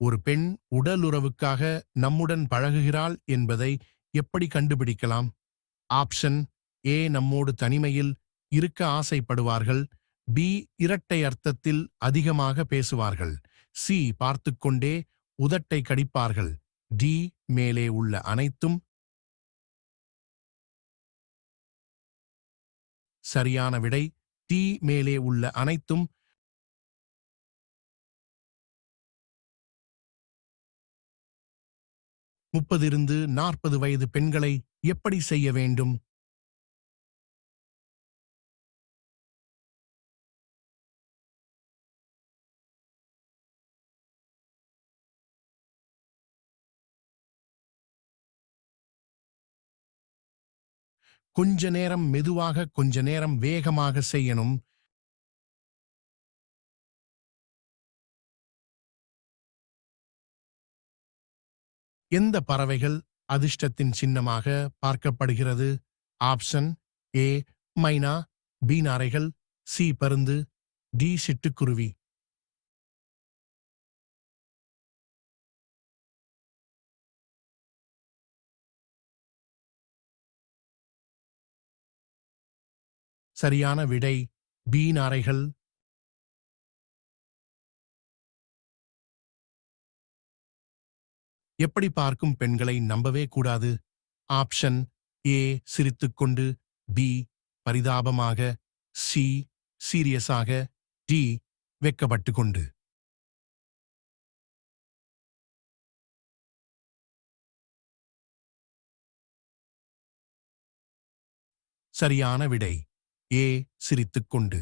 ஒரு பெண் உடலுறவுக்காக நம்முடன் பழகுகிறாள் என்பதை எப்படி கண்டுபிடிக்கலாம்? ஆப்ஷன் ஏ நம்மோடு தனிமையில் இருக்க ஆசைப்படுவார்கள். பி இரட்டை அர்த்தத்தில் அதிகமாக பேசுவார்கள். சி பார்த்துக்கொண்டே உதட்டை கடிப்பார்கள். டி மேலே உள்ள அனைத்தும் சரியான விடை. டி மேலே உள்ள அனைத்தும் முப்பதிருந்து நாற்பது வயது பெண்களை எப்படி செய்ய வேண்டும்? கொஞ்ச நேரம் மெதுவாக கொஞ்ச நேரம் வேகமாக செய்யணும். எந்த பறவைகள் அதிர்ஷ்டத்தின் சின்னமாக பார்க்கப்படுகிறது? ஆப்ஷன் ஏ மைனா பி நாரைகள் சி பருந்து டி சிட்டுக்குருவி. சரியான விடை பி நாரைகள் எப்படி பார்க்கும் பெண்களை நம்பவே கூடாது? ஆப்ஷன் ஏ சிரித்துக்கொண்டு பி பரிதாபமாக சி சீரியஸாக டி வெக்கப்பட்டு கொண்டு. சரியான விடை. ஏ சிரித்துக்கொண்டு